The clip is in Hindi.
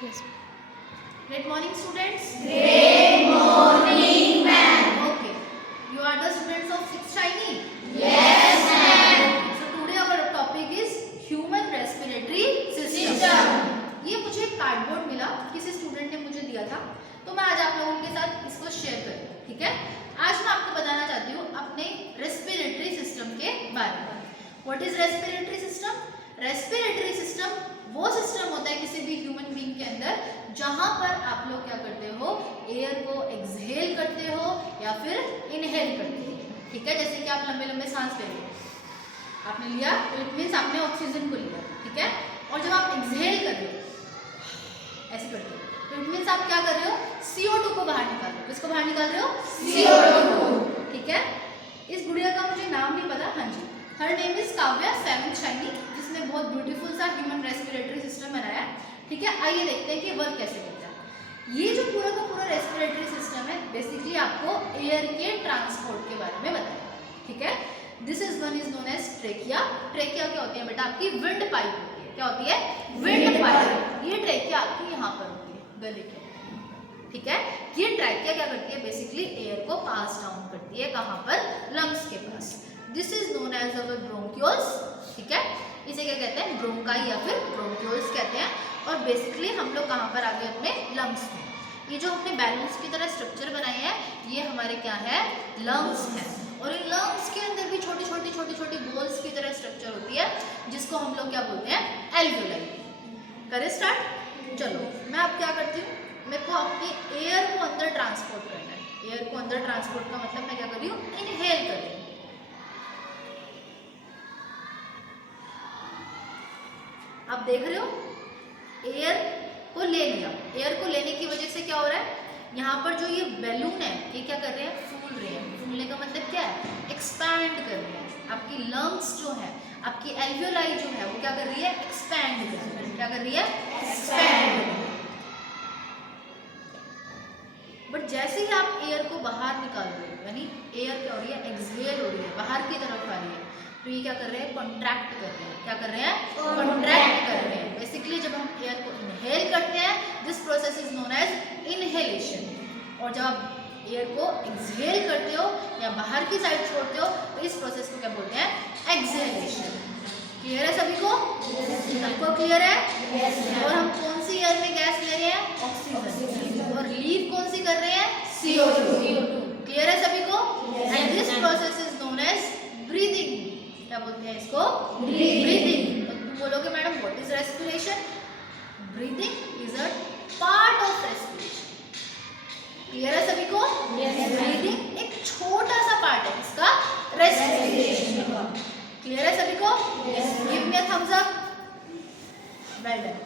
Yes. Great morning, students. Great morning, ma'am. Okay. You are the students of 6th Chinese. Yes, ma'am. So today our topic is human respiratory system. ये मुझे एक कार्डबोर्ड मिला, किसी स्टूडेंट ने मुझे दिया था, तो मैं आज आप लोगों के साथ इसको शेयर करूँ, ठीक है? आज मैं आपको बताना चाहती हूँ अपने रेस्पिरेटरी सिस्टम के बारे में। What is respiratory system? Respiratory system वो सिस्टम होता है किसी भी ह्यूमन बीइंग के अंदर जहां पर आप लोग क्या करते हो, एयर को एक्सहेल करते हो या फिर इनहेल करते हो, ठीक है? जैसे कि आप लंबे लंबे सांस ले रहे हो, आपने लिया तो इट मीन्स आपने ऑक्सीजन को लिया, ठीक है? और जब आप एक्सहेल कर रहे हो ऐसे करते हो तो इट मीन्स आप क्या कर रहे हो, CO2 को बाहर निकाल रहे हो। किसको बाहर निकाल रहे हो? CO2, ठीक है? इस गुड़िया का मुझे नाम नहीं पता, हाँ जी, her name is Kavya 7th Shiny, जिसने बहुत ब्यूटीफुल सा ह्यूमन रेस्पिरेटरी सिस्टम बनाया है, ठीक है? आइए देखते हैं कि वर्क कैसे करता है। ये जो पूरा का पूरा रेस्पिरेटरी सिस्टम है बेसिकली आपको एयर के ट्रांसपोर्ट के बारे में बताया, ठीक है? This is one is known as trachea. Trachea क्या होती है बेटा? आपकी विंड पाइप होती है। क्या होती है? Wind pipe. ये ट्रेकिया आपकी यहाँ पर होती है, गले के, ठीक है? ये ट्रेकिया क्या करती है? बेसिकली एयर को पास डाउन करती है, कहाँ पर? लंग्स के पास। This is known as our bronchioles, ठीक है? इसे क्या कहते हैं? ब्रोंकाई या फिर ब्रोंक्यूल्स कहते हैं। और बेसिकली हम लोग कहाँ पर आ गए? अपने लंग्स में। ये जो हमने बैलून्स की तरह स्ट्रक्चर बनाए हैं ये हमारे क्या है? लंग्स हैं। और इन लंग्स के अंदर भी छोटी छोटी बोल्स की तरह स्ट्रक्चर होती है जिसको हम लोग क्या बोलते हैं? एल्वियोलाई। करें स्टार्ट? चलो मैं अब क्या करती हूँ, मेरे को अपनी एयर को अंदर ट्रांसपोर्ट करना है। एयर को अंदर ट्रांसपोर्ट का मतलब मैं क्या कर रही हूँ? इनहेल कर रही हूँ। आप देख रहे हो एयर को ले लिया। एयर को लेने की वजह से क्या हो रहा है? यहाँ पर जो ये बैलून है ये क्या कर रहे हैं? फूल रहे हैं। फूलने का मतलब क्या है? एक्सपैंड कर रहे हैं। आपकी लंग्स जो है, आपकी एल्वियोलाई जो है वो क्या कर रही है? एक्सपैंड कर रही है। क्या कर रही है? एक्सपैंड। बट जैसे ही आप एयर को बाहर निकाल रहे हो, यानी एयर क्या हो रही है? एक्सहेल हो रही है, बाहर की तरफ आ रही है, तो ये क्या कर रहे हैं? कॉन्ट्रैक्ट कर रहे हैं। क्या कर रहे हैं? कॉन्ट्रैक्ट कर रहे हैं। बेसिकली जब हम एयर को इनहेल करते हैं this process is known as inhalation, और जब आप एयर को एक्सहेल करते हो या बाहर की साइड छोड़ते हो तो इस प्रोसेस को क्या बोलते हैं? एक्सहेलेशन। क्लियर है सभी को? सबको क्लियर है? और हम कौन सी एयर में गैस ले रहे हैं? ऑक्सीजन। और लीव कौन सी कर रहे हैं? CO2। क्लियर है सभी को? And this process is known as breathing. क्या बोलते हैं इसको? ब्रीदिंग। तो तुम बोलोगे madam what is respiration? Breathing is a part of respiration. Clear है सभी को? ब्रीदिंग एक छोटा सा पार्ट है इसका रेस्पिरेशन का। क्लियर है सभी को? Give me a thumbs up. Well done.